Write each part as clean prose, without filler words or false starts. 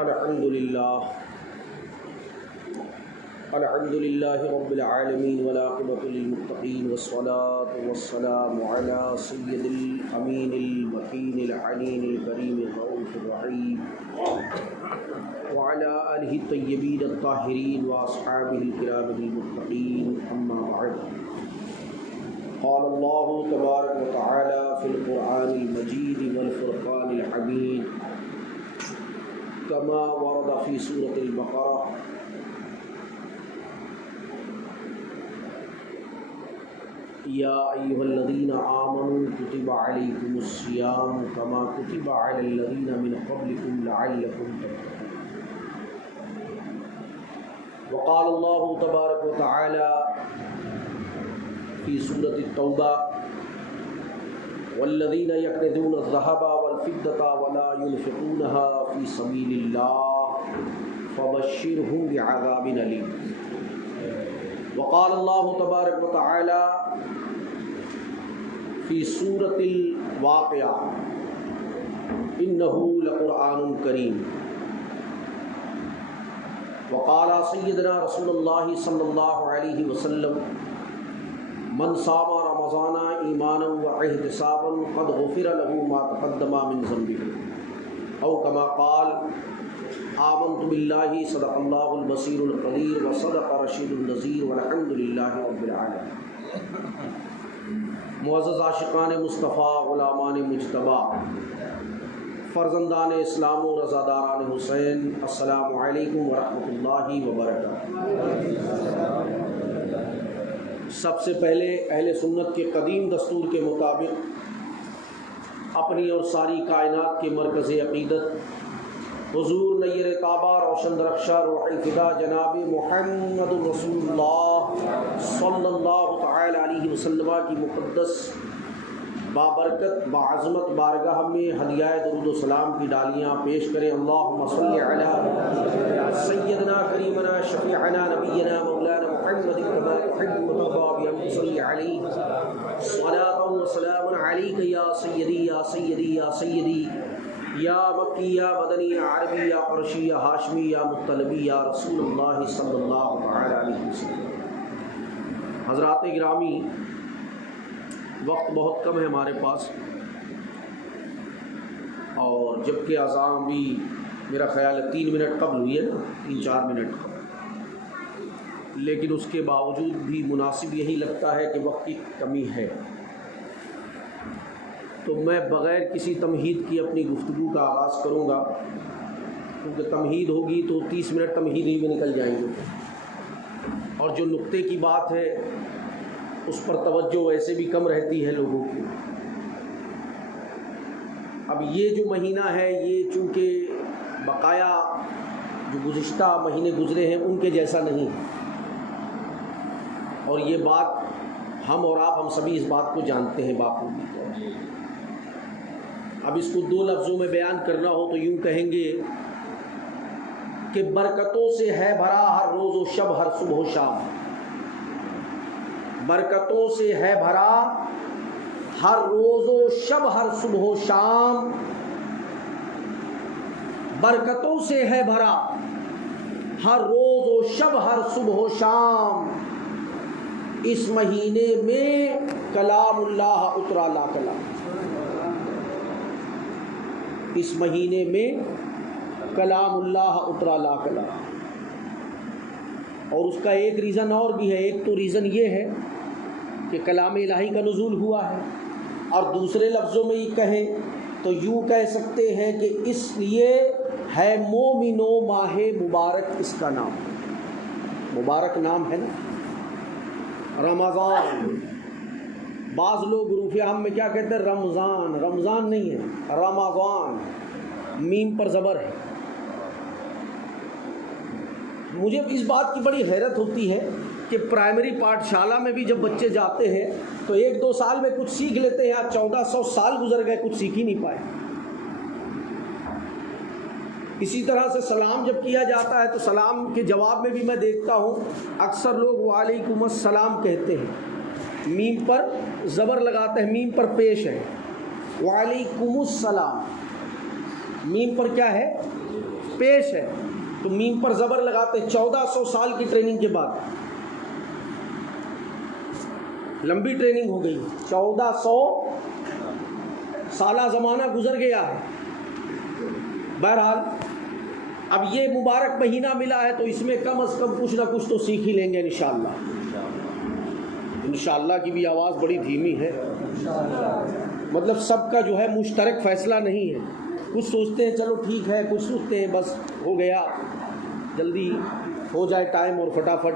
الحمد للہ رب العالمین والعاقبۃ للمتقین والصلاة والسلام علی سید الامین المکین العلیم الکریم الرؤوف الرحیم وعلی آلہ الطیبین الطاہرین واصحابہ الکرام المتقین، اما بعد۔ قال اللہ تبارک وتعالی فی القرآن المجید والفرقان الحمید كما ورد في سورة البقرة يا أيها الذين آمنوا كتب عليكم الصيام كما كتب على الذين من قبلكم لعلكم تتقون۔ وقال الله تبارك وتعالى في سورة التوبة والذين يكنزون الذهب والفضة ولا ينفقونها في سبيل الله فبشرهم بعذاب أليم۔ وقال الله تبارك وتعالى في سورة الواقعة إنه لقرآن كريم۔ وقال سيدنا رسول الله صلى الله عليه وسلم من صام رمضان ایمانا واحتسابا قد غفر له ما تقدم من ذنبه، او كما قال آمنت بالله صدق الله البصير القدير وصدق رشيد النذير والحمد لله رب العالمين۔ معزز عاشقان مصطفیٰ، غلامان مجتبی، فرزندان اسلام و رضاداران حسین، السلام علیکم ورحمۃ اللہ وبرکاتہ۔ سب سے پہلے اہل سنت کے قدیم دستور کے مطابق اپنی اور ساری کائنات کے مرکز عقیدت حضور نیر تابہ روشن درخشاں روح فدا جناب محمد رسول اللہ صلی اللہ تعالی علیہ وسلم کی مقدس بابرکت بعظمت بارگاہ میں ہدیہ درود و سلام کی ڈالیاں پیش کریں۔ اللہم صلی علی سیدنا کریمنا شفیعنا نبینا مولانا محمد کما تحب وترضى بہم صلی علیہ صلاۃ و سلام علیک یا سیدی یا سیدی یا سیدی یا مکی یا مدنی یا عربی یا قرشی یا ہاشمی یا مطلبی یا رسول اللہ صلی اللہ تعالی علیہ وسلم۔ حضرات گرامی، وقت بہت کم ہے ہمارے پاس، اور جبکہ اذان بھی میرا خیال ہے 3 منٹ قبل ہوئی ہے نا، 3-4 منٹ قبل، لیکن اس کے باوجود بھی مناسب یہی لگتا ہے کہ وقت کی کمی ہے، تو میں بغیر کسی تمہید کی اپنی گفتگو کا آغاز کروں گا، کیونکہ تمہید ہوگی تو 30 منٹ تمہید ہی میں نکل جائیں گے، اور جو نقطے کی بات ہے اس پر توجہ ویسے بھی کم رہتی ہے لوگوں کی۔ اب یہ جو مہینہ ہے یہ چونکہ بقایا جو گزشتہ مہینے گزرے ہیں ان کے جیسا نہیں، اور یہ بات ہم اور آپ ہم سبھی اس بات کو جانتے ہیں باخوبی۔ اب اس کو 2 لفظوں میں بیان کرنا ہو تو یوں کہیں گے کہ برکتوں سے ہے بھرا ہر روز و شب ہر صبح و شام، برکتوں سے ہے بھرا ہر روز و شب ہر صبح و شام، برکتوں سے ہے بھرا ہر روز و شب ہر صبح و شام، اس مہینے میں کلام اللہ اترا لا کلام، اس مہینے میں کلام اللہ اترا لا کلام۔ اور اس کا ایک ریزن اور بھی ہے، ایک تو ریزن یہ ہے کہ کلام الہی کا نزول ہوا ہے، اور دوسرے لفظوں میں یہ کہیں تو یوں کہہ سکتے ہیں کہ اس لیے ہے مومنو ماہ مبارک، اس کا نام مبارک نام ہے نا رمضان۔ بعض لوگ حروف عام میں کیا کہتے ہیں؟ رمضان، رمضان نہیں ہے، رمضان، میم پر زبر ہے۔ مجھے اس بات کی بڑی حیرت ہوتی ہے کہ پرائمری پاٹھشالہ میں بھی جب بچے جاتے ہیں تو 1-2 سال میں کچھ سیکھ لیتے ہیں، 1400 سال گزر گئے کچھ سیکھ ہی نہیں پائے۔ اسی طرح سے سلام جب کیا جاتا ہے تو سلام کے جواب میں بھی میں دیکھتا ہوں اکثر لوگ وعلیکم السلام کہتے ہیں، میم پر زبر لگاتے ہیں، میم پر پیش ہے، وعلیکم السلام، میم پر کیا ہے؟ پیش ہے تو میم پر زبر لگاتے 1400 سال کی ٹریننگ کے بعد، لمبی ٹریننگ ہو گئی، 1400 سالہ زمانہ گزر گیا ہے۔ بہرحال اب یہ مبارک مہینہ ملا ہے تو اس میں کم از کم کچھ نہ کچھ تو سیکھ ہی لیں گے انشاءاللہ۔ انشاءاللہ کی بھی آواز بڑی دھیمی ہے، مطلب سب کا جو ہے مشترک فیصلہ نہیں ہے، کچھ سوچتے ہیں چلو ٹھیک ہے، کچھ سوچتے ہیں بس ہو گیا جلدی ہو جائے ٹائم اور فٹافٹ۔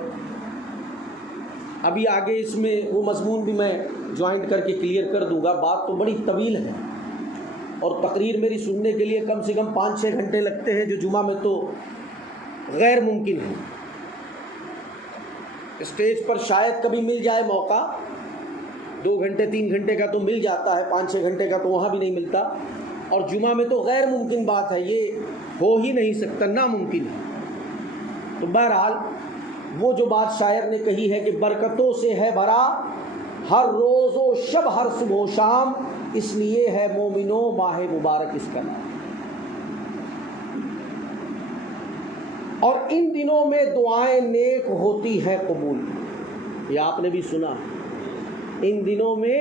ابھی آگے اس میں وہ مضمون بھی میں جوائنٹ کر کے کلیئر کر دوں گا، بات تو بڑی طویل ہے اور تقریر میری سننے کے لیے کم سے کم 5-6 گھنٹے لگتے ہیں، جو جمعہ میں تو غیر ممکن ہے۔ اسٹیج پر شاید کبھی مل جائے موقع، 2 گھنٹے 3 گھنٹے کا تو مل جاتا ہے، 5-6 گھنٹے کا تو وہاں بھی نہیں ملتا، اور جمعہ میں تو غیر ممکن بات ہے، یہ ہو ہی نہیں سکتا، ناممکن ہے۔ تو بہرحال وہ جو بات شاعر نے کہی ہے کہ برکتوں سے ہے بھرا ہر روز و شب ہر صبح و شام، اس لیے ہے مومنوں ماہ مبارک اس کا نام۔ اور ان دنوں میں دعائیں نیک ہوتی ہیں قبول، یہ آپ نے بھی سنا، ان دنوں میں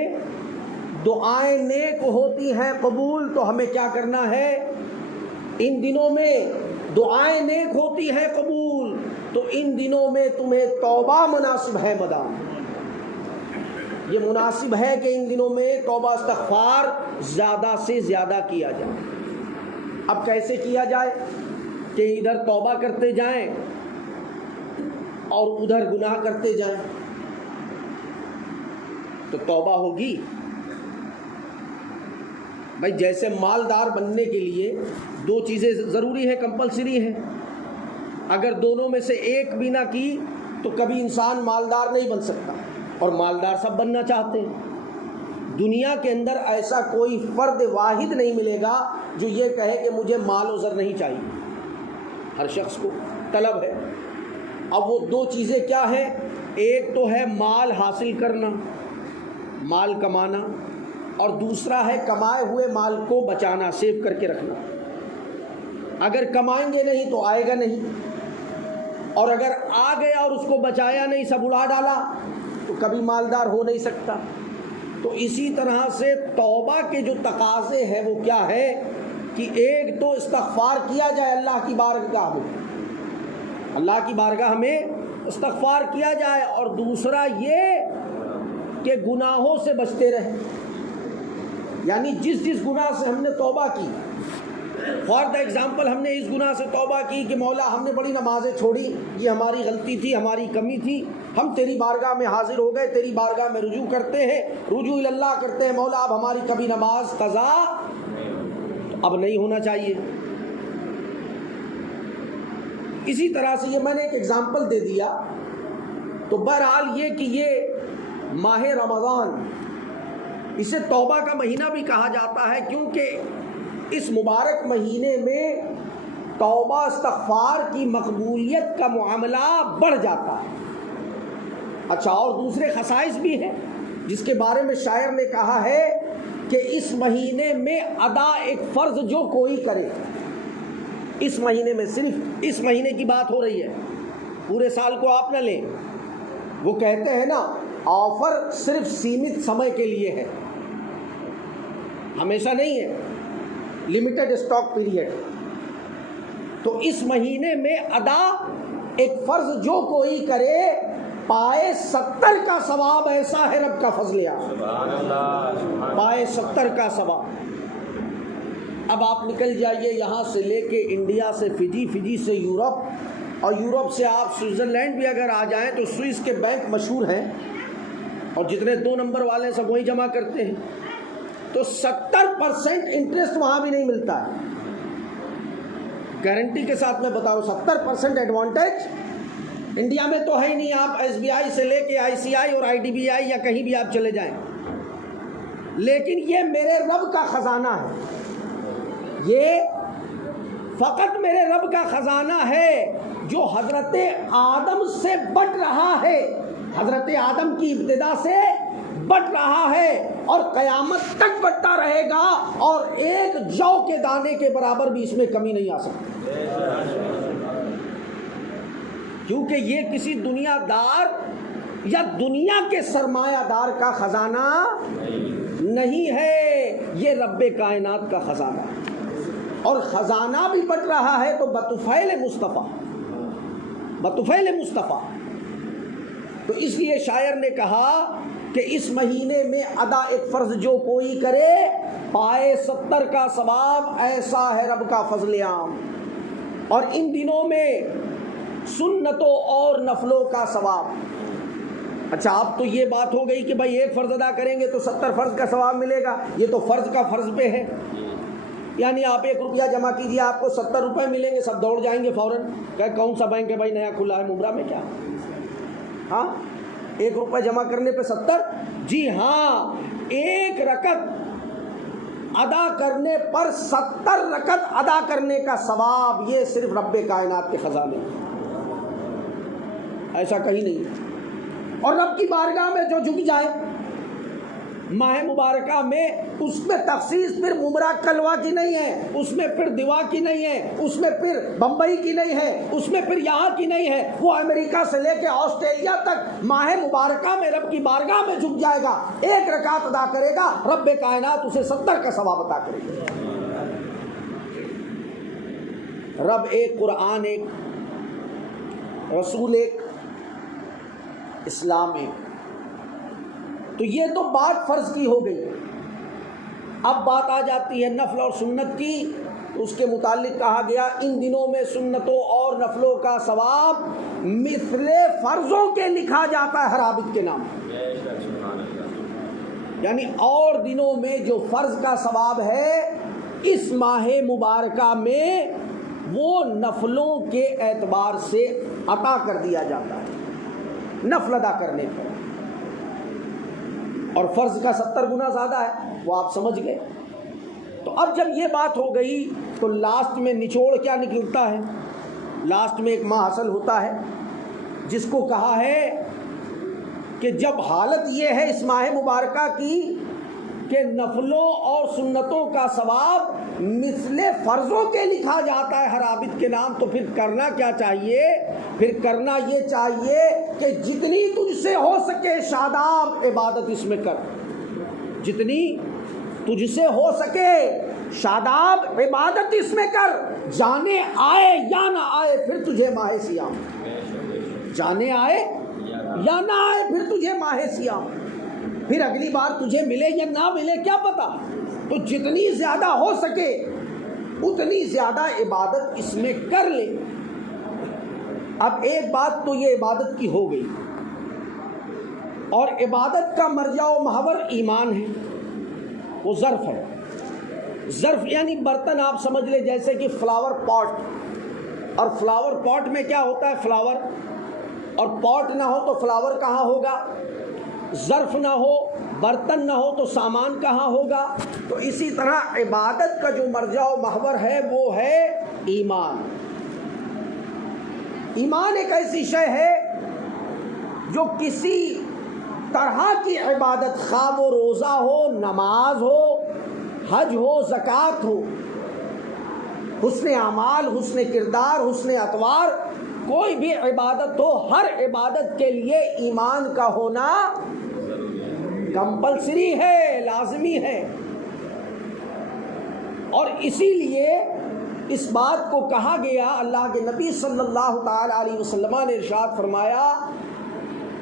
دعائیں نیک ہوتی ہیں قبول، تو ہمیں کیا کرنا ہے؟ ان دنوں میں دعائیں نیک ہوتی ہیں قبول، تو ان دنوں میں تمہیں توبہ مناسب ہے مدام، یہ مناسب ہے کہ ان دنوں میں توبہ استغفار زیادہ سے زیادہ کیا جائے۔ اب کیسے کیا جائے؟ کہ ادھر توبہ کرتے جائیں اور ادھر گناہ کرتے جائیں تو توبہ ہوگی؟ بھائی جیسے مالدار بننے کے لیے 2 چیزیں ضروری ہیں، کمپلسری ہیں، اگر دونوں میں سے ایک بھی نہ کی تو کبھی انسان مالدار نہیں بن سکتا، اور مالدار سب بننا چاہتے ہیں۔ دنیا کے اندر ایسا کوئی فرد واحد نہیں ملے گا جو یہ کہے کہ مجھے مال و زر نہیں چاہیے، ہر شخص کو طلب ہے۔ اب وہ 2 چیزیں کیا ہیں؟ ایک تو ہے مال حاصل کرنا، مال کمانا، اور دوسرا ہے کمائے ہوئے مال کو بچانا، سیو کر کے رکھنا۔ اگر کمائیں گے نہیں تو آئے گا نہیں، اور اگر آ گیا اور اس کو بچایا نہیں، سب اڑا ڈالا، تو کبھی مالدار ہو نہیں سکتا۔ تو اسی طرح سے توبہ کے جو تقاضے ہیں وہ کیا ہے کہ ایک تو استغفار کیا جائے اللہ کی بارگاہ میں، اللہ کی بارگاہ میں استغفار کیا جائے، اور دوسرا یہ کہ گناہوں سے بچتے رہیں، یعنی جس گناہ سے ہم نے توبہ کی، فار دا ایگزامپل ہم نے اس گناہ سے توبہ کی کہ مولا ہم نے بڑی نمازیں چھوڑی، یہ ہماری غلطی تھی، ہماری کمی تھی، ہم تیری بارگاہ میں حاضر ہو گئے، تیری بارگاہ میں رجوع کرتے ہیں، رجوع اللہ کرتے ہیں، مولا اب ہماری کبھی نماز قضا اب نہیں ہونا چاہیے۔ اسی طرح سے یہ میں نے ایک ایگزامپل دے دیا۔ تو بہرحال یہ کہ یہ ماہ رمضان، اسے توبہ کا مہینہ بھی کہا جاتا ہے، کیونکہ اس مبارک مہینے میں توبہ استغفار کی مقبولیت کا معاملہ بڑھ جاتا ہے۔ اچھا، اور دوسرے خصائص بھی ہیں جس کے بارے میں شاعر نے کہا ہے کہ اس مہینے میں ادا ایک فرض جو کوئی کرے، اس مہینے میں، صرف اس مہینے کی بات ہو رہی ہے، پورے سال کو آپ نہ لیں۔ وہ کہتے ہیں نا آفر صرف سیمت سمے کے لیے ہے، ہمیشہ نہیں ہے، لمیٹڈ اسٹاک پیریڈ۔ تو اس مہینے میں ادا ایک فرض جو کوئی کرے پائے 70 کا ثواب، ایسا ہے رب کا فضل، پائے 70 کا ثواب۔ اب آپ نکل جائیے یہاں سے لے کے انڈیا سے فجی، فجی سے یورپ، اور یورپ سے آپ سوئٹزرلینڈ بھی اگر آ جائیں تو سوئس کے بینک مشہور ہیں، اور جتنے 2 نمبر والے سب وہیں جمع کرتے ہیں، تو 70% انٹرسٹ وہاں بھی نہیں ملتا ہے، گارنٹی کے ساتھ میں بتاؤ، 70% ایڈوانٹیج انڈیا میں تو ہے ہی نہیں۔ آپ SBI سے لے کے ICI اور IDBI یا کہیں بھی آپ چلے جائیں، لیکن یہ میرے رب کا خزانہ ہے، یہ فقط میرے رب کا خزانہ ہے جو حضرت آدم سے بٹ رہا ہے، حضرت آدم کی ابتدا سے بٹ رہا ہے اور قیامت تک بٹتا رہے گا، اور ایک جو کے دانے کے برابر بھی اس میں کمی نہیں آ سکتی، کیونکہ یہ کسی دنیا دار یا دنیا کے سرمایہ دار کا خزانہ نہیں ہے، یہ رب کائنات کا خزانہ ہے، اور خزانہ بھی بٹ رہا ہے تو بطفیل مصطفیٰ، بطفیل مصطفیٰ۔ تو اس لیے شاعر نے کہا کہ اس مہینے میں ادا ایک فرض جو کوئی کرے پائے 70 کا ثواب، ایسا ہے رب کا فضل عام۔ اور ان دنوں میں سنتوں اور نفلوں کا ثواب۔ اچھا، اب تو یہ بات ہو گئی کہ بھائی ایک فرض ادا کریں گے تو 70 فرض کا ثواب ملے گا، یہ تو فرض کا فرض پہ ہے، یعنی آپ 1 روپیہ جمع کیجیے آپ کو 70 روپے ملیں گے، سب دوڑ جائیں گے فوراً کہ کون سا بینک ہے بھائی نیا کھلا ہے ممبرا میں کیا؟ ہاں، 1 روپے جمع کرنے پہ 70؟ جی ہاں، 1 رکعت ادا کرنے پر 70 رکعت ادا کرنے کا ثواب، یہ صرف رب کائنات کے خزانے، ایسا کہیں نہیں۔ اور رب کی بارگاہ میں جو جھک جائے ماہ مبارکہ میں، اس میں تخصیص پھر ممرا کلوا کی نہیں ہے، اس میں پھر دیوا کی نہیں ہے، اس میں پھر بمبئی کی نہیں ہے، اس میں پھر یہاں کی نہیں ہے، وہ امریکہ سے لے کے آسٹریلیا تک ماہ مبارکہ میں رب کی بارگاہ میں جھک جائے گا، 1 رکعت ادا کرے گا، رب کائنات اسے 70 کا ثواب عطا کرے گا۔ رب ایک، قرآن ایک، رسول ایک، اسلام ایک۔ تو یہ تو بات فرض کی ہو گئی، اب بات آ جاتی ہے نفل اور سنت کی۔ اس کے متعلق کہا گیا ان دنوں میں سنتوں اور نفلوں کا ثواب مثل فرضوں کے لکھا جاتا ہے ہر عابد کے نام، یعنی اور دنوں میں جو فرض کا ثواب ہے اس ماہ مبارکہ میں وہ نفلوں کے اعتبار سے عطا کر دیا جاتا ہے نفل ادا کرنے پر، اور فرض کا 70 گنا زیادہ ہے، وہ آپ سمجھ گئے۔ تو اب جب یہ بات ہو گئی تو لاسٹ میں نچوڑ کیا نکلتا ہے؟ لاسٹ میں ایک ماہ حاصل ہوتا ہے جس کو کہا ہے کہ جب حالت یہ ہے اس ماہ مبارکہ کی کہ نفلوں اور سنتوں کا ثواب مثل فرضوں کے لکھا جاتا ہے ہر عابد کے نام، تو پھر کرنا کیا چاہیے؟ پھر کرنا یہ چاہیے کہ جتنی تجھ سے ہو سکے شاداب عبادت اس میں کر، جتنی تجھ سے ہو سکے شاداب عبادت اس میں کر، جانے آئے یا نہ آئے پھر تجھے ماہ سیام، جانے آئے یا نہ آئے پھر تجھے ماہ سیام، پھر اگلی بار تجھے ملے یا نہ ملے کیا پتا، تو جتنی زیادہ ہو سکے اتنی زیادہ عبادت اس میں کر لے۔ اب ایک بات تو یہ عبادت کی ہو گئی، اور عبادت کا مرجع و محور ایمان ہے، وہ ظرف ہے، ظرف یعنی برتن آپ سمجھ لیں جیسے کہ فلاور پاٹ، اور فلاور پاٹ میں کیا ہوتا ہے؟ فلاور، اور پاٹ نہ ہو تو فلاور کہاں ہوگا؟ ظرف نہ ہو، برتن نہ ہو تو سامان کہاں ہوگا؟ تو اسی طرح عبادت کا جو مرجع و محور ہے وہ ہے ایمان۔ ایمان ایک ایسی شے ہے جو کسی طرح کی عبادت، خواہ وہ روزہ ہو، نماز ہو، حج ہو، زکوٰۃ ہو، حسن اعمال، حسن کردار، حسن اطوار، کوئی بھی عبادت ہو، ہر عبادت کے لیے ایمان کا ہونا کمپلسری ہے، لازمی ہے۔ اور اسی لیے اس بات کو کہا گیا، اللہ کے نبی صلی اللہ تعالی علیہ وسلم نے ارشاد فرمایا،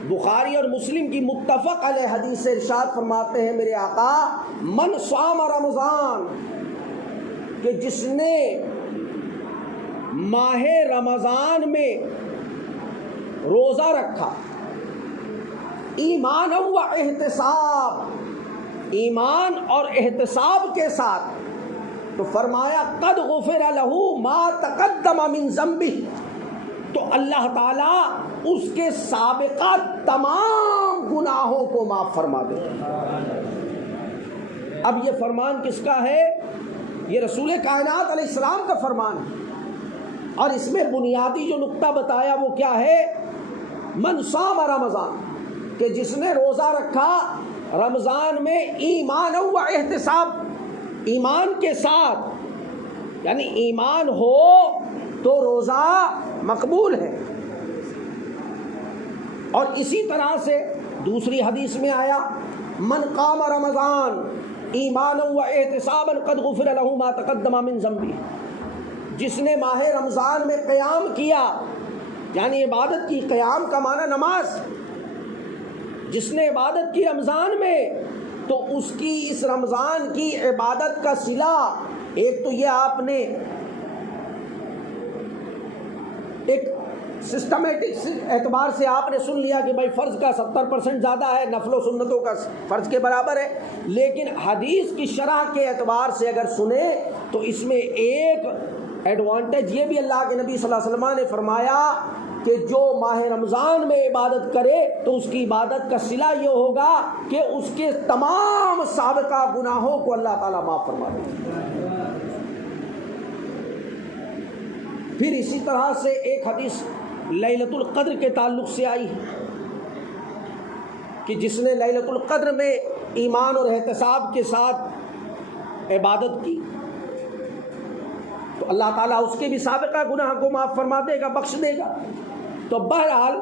بخاری اور مسلم کی متفق علیہ حدیث ارشاد فرماتے ہیں میرے آقا، من صام رمضان، کہ جس نے ماہ رمضان میں روزہ رکھا، ایمان و احتساب، ایمان اور احتساب کے ساتھ، تو فرمایا قد غفر لہ ما تقدم من ذنبہ، تو اللہ تعالیٰ اس کے سابقہ تمام گناہوں کو معاف فرما دے۔ اب یہ فرمان کس کا ہے؟ یہ رسول کائنات علیہ السلام کا فرمان ہے، اور اس میں بنیادی جو نقطہ بتایا وہ کیا ہے؟ من صام رمضان، کہ جس نے روزہ رکھا رمضان میں ایمان و احتساب، ایمان کے ساتھ، یعنی ایمان ہو تو روزہ مقبول ہے۔ اور اسی طرح سے دوسری حدیث میں آیا من قام رمضان ایمانا و احتسابا قد غفر له ما تقدم من ذنبه، جس نے ماہ رمضان میں قیام کیا، یعنی عبادت کی، قیام کا معنی نماز، جس نے عبادت کی رمضان میں، تو اس کی اس رمضان کی عبادت کا صلہ، ایک تو یہ آپ نے ایک سسٹمیٹک اعتبار سے آپ نے سن لیا کہ بھائی فرض کا 70% زیادہ ہے، نفل و سنتوں کا فرض کے برابر ہے، لیکن حدیث کی شرح کے اعتبار سے اگر سنیں تو اس میں ایک ایڈوانٹیج یہ بھی اللہ کے نبی صلی اللہ علیہ وسلم نے فرمایا کہ جو ماہ رمضان میں عبادت کرے تو اس کی عبادت کا صلہ یہ ہوگا کہ اس کے تمام سابقہ گناہوں کو اللہ تعالیٰ معاف فرما دے۔ پھر اسی طرح سے ایک حدیث لیلۃ القدر کے تعلق سے آئی ہے کہ جس نے لیلۃ القدر میں ایمان اور احتساب کے ساتھ عبادت کی تو اللہ تعالیٰ اس کے بھی سابقہ گناہ کو معاف فرما دے گا، بخش دے گا۔ تو بہرحال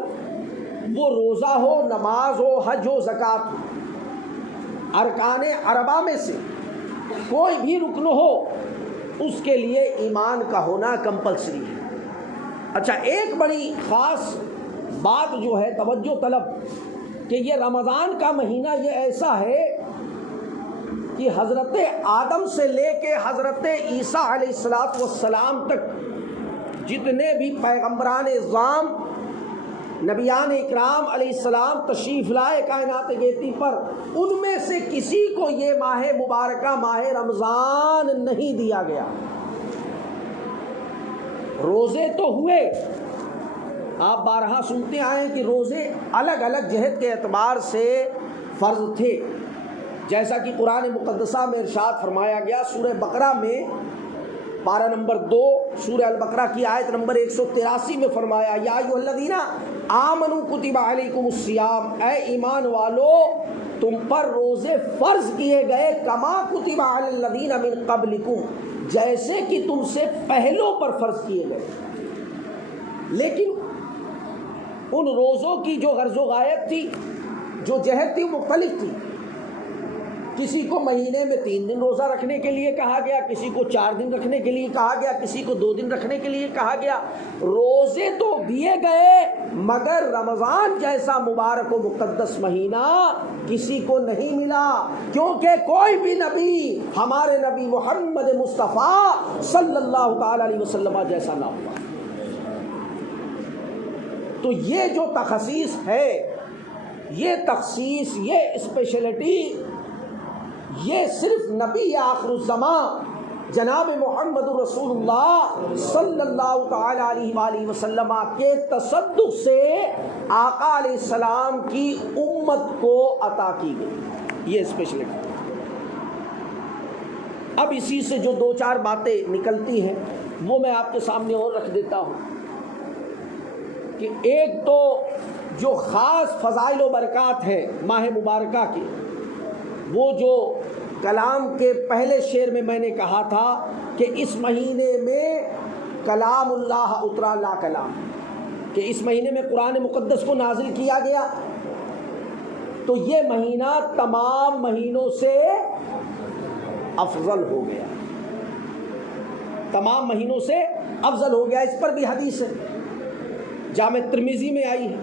وہ روزہ ہو، نماز ہو، حج ہو، زکوٰۃ ہو، ارکان اربعہ میں سے کوئی بھی رکن ہو اس کے لیے ایمان کا ہونا کمپلسری ہے۔ اچھا، ایک بڑی خاص بات جو ہے توجہ طلب کہ یہ رمضان کا مہینہ یہ ایسا ہے کہ حضرت آدم سے لے کے حضرت عیسیٰ علیہ السلام تک جتنے بھی پیغمبران اعظام، نبیان اکرام علیہ السلام تشریف لائے کائنات گیتی پر، ان میں سے کسی کو یہ ماہ مبارکہ ماہ رمضان نہیں دیا گیا۔ روزے تو ہوئے، آپ بارہا سنتے آئے کہ روزے الگ الگ جہت کے اعتبار سے فرض تھے، جیسا کہ قرآن مقدسہ میں ارشاد فرمایا گیا سورہ بقرہ میں پارہ نمبر 2 سورہ البقرہ کی آیت نمبر 183 میں فرمایا یا ایھا الذین آمنوا کتب علیکم الصیام، اے ایمان والو تم پر روزے فرض کیے گئے، کما کتب علی الذین من قبلکم، جیسے کہ تم سے پہلوں پر فرض کیے گئے۔ لیکن ان روزوں کی جو غرض و غایت تھی، جو جہت تھی، مختلف تھی۔ کسی کو مہینے میں 3 دن روزہ رکھنے کے لیے کہا گیا، کسی کو 4 دن رکھنے کے لیے کہا گیا، کسی کو 2 دن رکھنے کے لیے کہا گیا۔ روزے تو دیے گئے مگر رمضان جیسا مبارک و مقدس مہینہ کسی کو نہیں ملا، کیونکہ کوئی بھی نبی ہمارے نبی محمد مصطفیٰ صلی اللہ تعالی علیہ وسلم جیسا نہ ہوا۔ تو یہ جو تخصیص ہے، یہ تخصیص، یہ اسپیشلٹی، یہ صرف نبی آخر الزمان جناب محمد رسول اللہ صلی اللہ تعالی علیہ وآلہ وسلم کے تصدق سے آقا علیہ السلام کی امت کو عطا کی گئی، یہ اسپیشلٹی۔ اب اسی سے جو 2-4 باتیں نکلتی ہیں وہ میں آپ کے سامنے اور رکھ دیتا ہوں کہ ایک تو جو خاص فضائل و برکات ہیں ماہ مبارکہ کی، وہ جو کلام کے پہلے شعر میں میں نے کہا تھا کہ اس مہینے میں کلام اللہ اترا لا کلام، کہ اس مہینے میں قرآن مقدس کو نازل کیا گیا، تو یہ مہینہ تمام مہینوں سے افضل ہو گیا، تمام مہینوں سے افضل ہو گیا۔ اس پر بھی حدیث ہے، جامع ترمذی میں آئی ہے،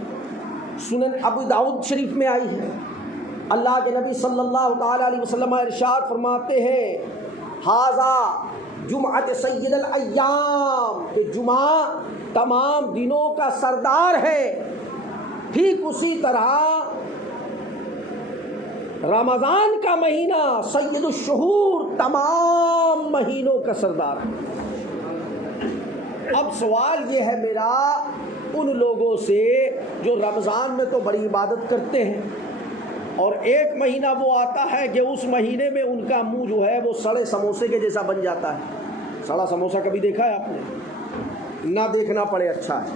سنن ابو داؤد شریف میں آئی ہے۔ اللہ کے نبی صلی اللہ تعالی علیہ وسلم ارشاد فرماتے ہیں ھذا جمعۃ سید الایام، کہ جمعہ تمام دنوں کا سردار ہے۔ ٹھیک اسی طرح رمضان کا مہینہ سید الشہور، تمام مہینوں کا سردار ہے۔ اب سوال یہ ہے میرا ان لوگوں سے جو رمضان میں تو بڑی عبادت کرتے ہیں، اور ایک مہینہ وہ آتا ہے کہ اس مہینے میں ان کا منہ جو ہے وہ سڑے سموسے کے جیسا بن جاتا ہے۔ سڑا سموسا کبھی دیکھا ہے آپ نے؟ نہ دیکھنا پڑے اچھا ہے،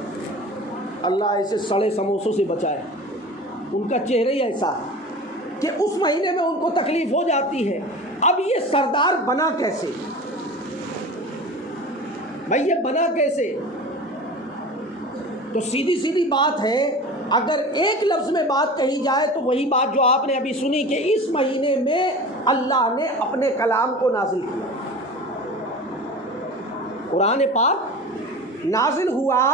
اللہ ایسے سڑے سموسوں سے بچائے، ان کا چہرہ ہی ایسا ہے۔ کہ اس مہینے میں ان کو تکلیف ہو جاتی ہے. اب یہ سردار بنا کیسے بھائی، یہ بنا کیسے؟ تو سیدھی سیدھی بات ہے، اگر ایک لفظ میں بات کہی جائے تو وہی بات جو آپ نے ابھی سنی کہ اس مہینے میں اللہ نے اپنے کلام کو نازل کیا. قرآن پاک نازل ہوا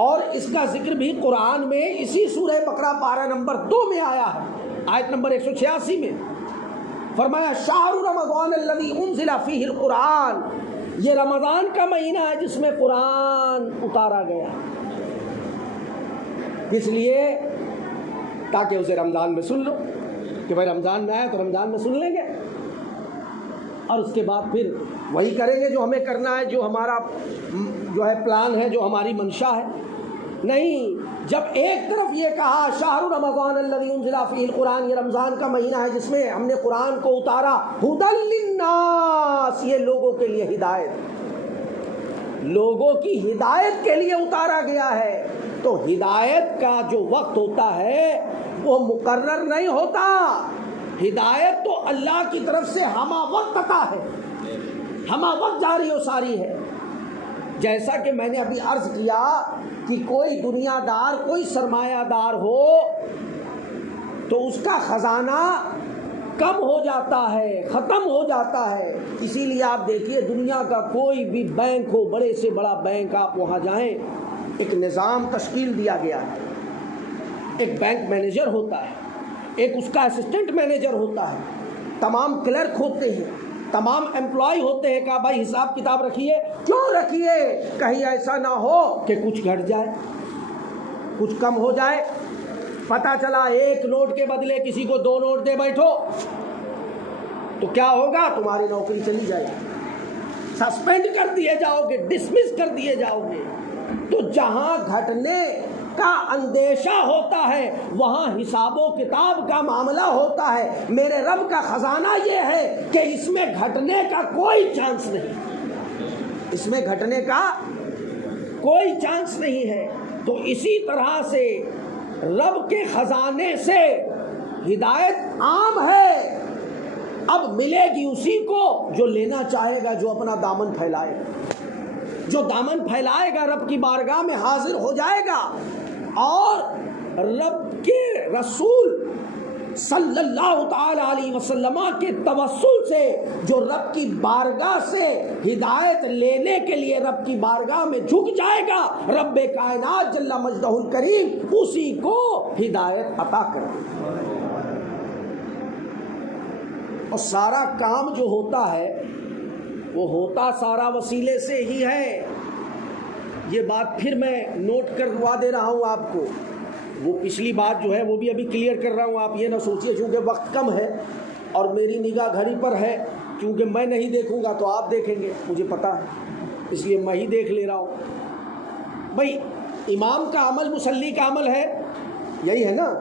اور اس کا ذکر بھی قرآن میں اسی سورہ بقرہ پارہ نمبر 2 میں آیا ہے، آیت نمبر 186 میں فرمایا شہر رمضان الذی انزل فیہ القرآن، یہ رمضان کا مہینہ ہے جس میں قرآن اتارا گیا. اس لیے تاکہ اسے رمضان میں سن لو کہ بھائی رمضان میں آیا تو رمضان میں سن لیں گے اور اس کے بعد پھر وہی کریں گے جو ہمیں کرنا ہے، جو ہمارا جو ہے پلان ہے، جو ہماری منشا ہے. نہیں، جب ایک طرف یہ کہا شہر رمضان الذی انزل فیہ القرآن، یہ رمضان کا مہینہ ہے جس میں ہم نے قرآن کو اتارا، ھدی للناس، یہ لوگوں کے لیے ہدایت، لوگوں کی ہدایت کے لیے اتارا گیا ہے. تو ہدایت کا جو وقت ہوتا ہے وہ مقرر نہیں ہوتا، ہدایت تو اللہ کی طرف سے ہمہ وقت عطا ہے، ہمہ وقت جاری و ساری ہے. جیسا کہ میں نے ابھی عرض کیا کہ کوئی دنیا دار، کوئی سرمایہ دار ہو تو اس کا خزانہ کم ہو جاتا ہے، ختم ہو جاتا ہے. اسی لیے آپ دیکھیے دنیا کا کوئی بھی بینک ہو، بڑے سے بڑا بینک، آپ وہاں جائیں، ایک نظام تشکیل دیا گیا ہے. ایک بینک مینیجر ہوتا ہے، ایک اس کا اسسٹنٹ مینیجر ہوتا ہے، تمام کلرک ہوتے ہیں، تمام امپلائی ہوتے ہیں. کہا بھائی حساب کتاب رکھیے. کیوں رکھیے؟ کہیں ایسا نہ ہو کہ کچھ گھٹ جائے، کچھ کم ہو جائے. پتہ چلا ایک نوٹ کے بدلے کسی کو 2 نوٹ دے بیٹھو تو کیا ہوگا؟ تمہاری نوکری چلی جائے گی، سسپینڈ کر دیے جاؤ گے، ڈسمس کر دیے جاؤ گے. تو جہاں گھٹنے کا اندیشہ ہوتا ہے وہاں حساب و کتاب کا معاملہ ہوتا ہے. میرے رب کا خزانہ یہ ہے کہ اس میں گھٹنے کا کوئی چانس نہیں، اس میں گھٹنے کا کوئی چانس نہیں ہے. تو اسی طرح سے رب کے خزانے سے ہدایت عام ہے، اب ملے گی اسی کو جو لینا چاہے گا، جو اپنا دامن پھیلائے، جو دامن پھیلائے گا رب کی بارگاہ میں حاضر ہو جائے گا. اور رب کے رسول صلی اللہ تعالی علیہ وسلم کے توسل سے جو رب کی بارگاہ سے ہدایت لینے کے لیے رب کی بارگاہ میں جھک جائے گا، رب کائنات جل مجدہ الکریم اسی کو ہدایت عطا کر دے گا. اور سارا کام جو ہوتا ہے وہ ہوتا سارا وسیلے سے ہی ہے. یہ بات پھر میں نوٹ کروا دے رہا ہوں آپ کو. وہ پچھلی بات جو ہے وہ بھی ابھی کلیئر کر رہا ہوں. آپ یہ نہ سوچیے چونکہ وقت کم ہے اور میری نگاہ گھڑی پر ہے، کیونکہ میں نہیں دیکھوں گا تو آپ دیکھیں گے، مجھے پتا ہے، اس لیے میں ہی دیکھ لے رہا ہوں. بھائی امام کا عمل مصلی کا عمل ہے، یہی ہے نا.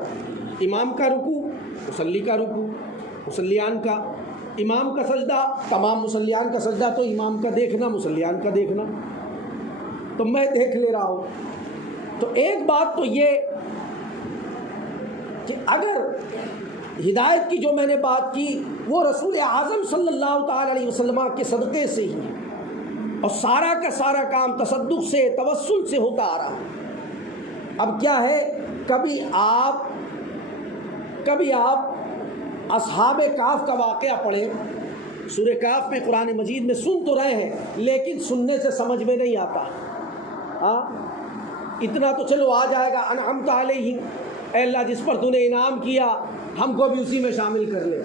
امام کا رکوع، مصلی کا رکوع، مصلیان کا. امام کا سجدہ، تمام مصلیان کا سجدہ تو امام کا دیکھنا، مصلیان کا دیکھنا. تو میں دیکھ لے رہا ہوں. تو ایک بات تو یہ کہ اگر ہدایت کی جو میں نے بات کی وہ رسول اعظم صلی اللہ تعالی علیہ وسلم کے صدقے سے ہی ہے، اور سارا کا سارا کام تصدق سے، توسل سے ہوتا آ رہا ہے. اب کیا ہے، کبھی آپ اصحاب کہف کا واقعہ پڑھیں. سورہ کہف میں قرآن مجید میں سن تو رہے ہیں لیکن سننے سے سمجھ میں نہیں آتا. اتنا تو چلو آ جائے گا، انعمت علیہم، اے اللہ جس پر تو نے انعام کیا ہم کو بھی اسی میں شامل کر لے.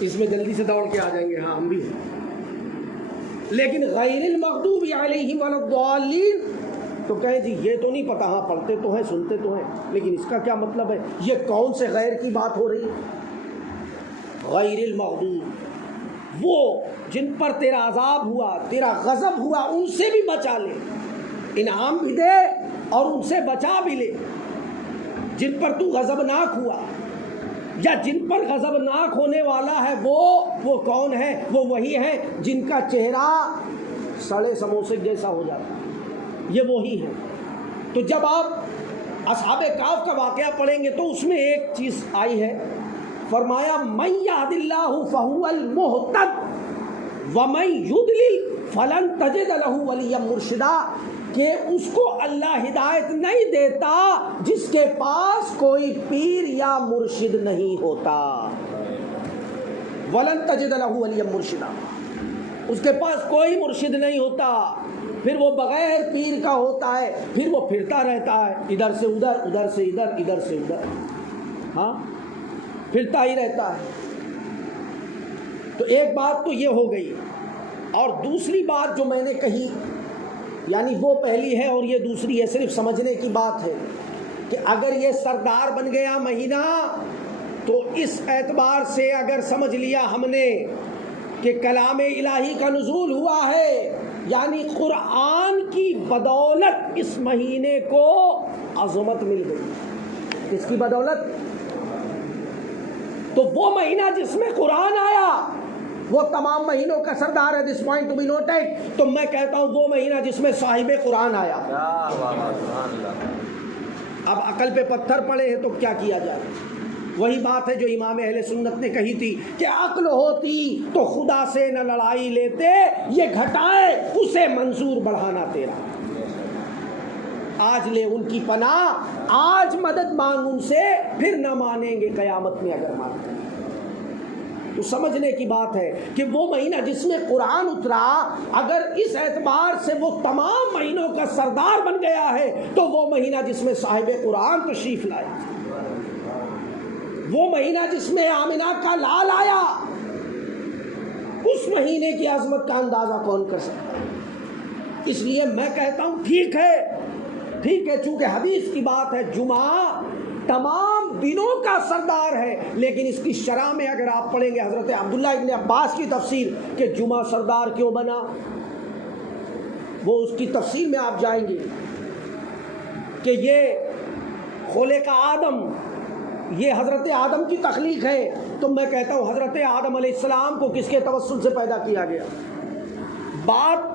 اس میں جلدی سے دوڑ کے آ جائیں گے، ہاں ہم بھی ہیں. لیکن غیر المغضوب علیہم ولا الضالین تو کہیں جی یہ تو نہیں پتا، ہاں پڑھتے تو ہیں، سنتے تو ہیں، لیکن اس کا کیا مطلب ہے؟ یہ کون سے غیر کی بات ہو رہی ہے؟ غیر المغضوب، وہ جن پر تیرا عذاب ہوا، تیرا غضب ہوا، ان سے بھی بچا لے، انعام بھی دے اور ان سے بچا بھی لے. جن پر تو غضبناک ہوا یا جن پر غضبناک ہونے والا ہے وہ کون ہے؟ وہ وہی ہیں جن کا چہرہ سڑے سموسے جیسا ہو جاتا ہے، یہ وہی ہیں. تو جب آپ اصحاب کہف کا واقعہ پڑھیں گے تو اس میں ایک چیز آئی ہے فرمایا من یہد اللہ فہو المہتد ومن یضلل فلن تجد لہ ولیا مرشدا، کہ اس کو اللہ ہدایت نہیں دیتا جس کے پاس کوئی پیر یا مرشد نہیں ہوتا. ولن تجد لہ ولیا مرشدا، اس کے پاس کوئی مرشد نہیں ہوتا، پھر وہ بغیر پیر کا ہوتا ہے، پھر وہ پھرتا رہتا ہے ادھر سے ادھر، ادھر سے ادھر، ادھر سے ادھر، ہاں پھرتا ہی رہتا ہے. تو ایک بات تو یہ ہو گئی، اور دوسری بات جو میں نے کہی، یعنی وہ پہلی ہے اور یہ دوسری ہے، صرف سمجھنے کی بات ہے کہ اگر یہ سردار بن گیا مہینہ تو اس اعتبار سے اگر سمجھ لیا ہم نے کہ کلام الہی کا نزول ہوا ہے، یعنی قرآن کی بدولت اس مہینے کو عظمت مل گئی. اس کی بدولت تو وہ مہینہ جس میں قرآن آیا وہ تمام مہینوں کا سردار ہے. دس پوائنٹ ٹو بی نوٹڈ. تو میں کہتا ہوں وہ مہینہ جس میں صاحب قرآن آیا. اب عقل پہ پتھر پڑے ہیں تو کیا کیا جائے؟ وہی بات ہے جو امام اہل سنت نے کہی تھی کہ عقل ہوتی تو خدا سے نہ لڑائی لیتے، یہ گھٹائے اسے منظور بڑھانا تیرا. آج لے ان کی پناہ، آج مدد مانگ ان سے، پھر نہ مانیں گے قیامت میں اگر مانیں. تو سمجھنے کی بات ہے کہ وہ مہینہ جس میں قرآن اترا، اگر اس اعتبار سے وہ تمام مہینوں کا سردار بن گیا ہے تو وہ مہینہ جس میں صاحب قرآن تشریف لائے، وہ مہینہ جس میں آمنہ کا لال آیا، اس مہینے کی عظمت کا اندازہ کون کر سکتا ہے؟ اس لیے میں کہتا ہوں ٹھیک ہے، چونکہ حدیث کی بات ہے، جمعہ تمام دنوں کا سردار ہے، لیکن اس کی شرح میں اگر آپ پڑھیں گے حضرت عبداللہ ابن عباس کی تفسیر کہ جمعہ سردار کیوں بنا، وہ اس کی تفسیر میں آپ جائیں گے کہ یہ خلق آدم، یہ حضرت آدم کی تخلیق ہے. تو میں کہتا ہوں حضرت آدم علیہ السلام کو کس کے توسل سے پیدا کیا گیا؟ بات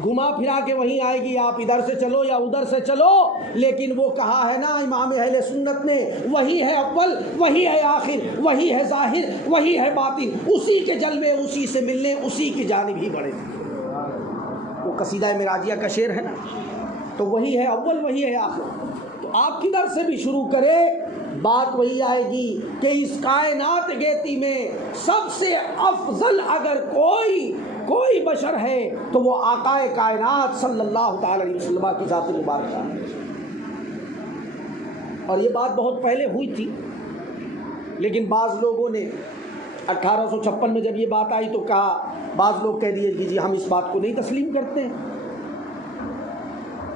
گھما پھرا کے وہیں آئے گی، آپ ادھر سے چلو یا ادھر سے چلو، لیکن وہ کہا ہے نا امام اہل سنت نے، وہی ہے اول، وہی ہے آخر، وہی ہے ظاہر، وہی ہے باطن، اسی کے جلوے اسی سے ملنے، اسی کی جانب ہی بڑھے. وہ قصیدہ معراجیہ کا شعر ہے نا، تو وہی ہے اول، وہی ہے آخر. تو آپ کدھر سے بھی شروع کرے بات وہی آئے گی کہ اس کائنات گیتی میں سب سے افضل اگر کوئی بشر ہے تو وہ آقا کائنات صلی اللہ تعالی علیہ وسلم کی ذات مبارکہ ہے. اور یہ بات بہت پہلے ہوئی تھی، لیکن بعض لوگوں نے 1856 میں جب یہ بات آئی تو کہا، بعض لوگ کہہ دیے کہ جی ہم اس بات کو نہیں تسلیم کرتے ہیں.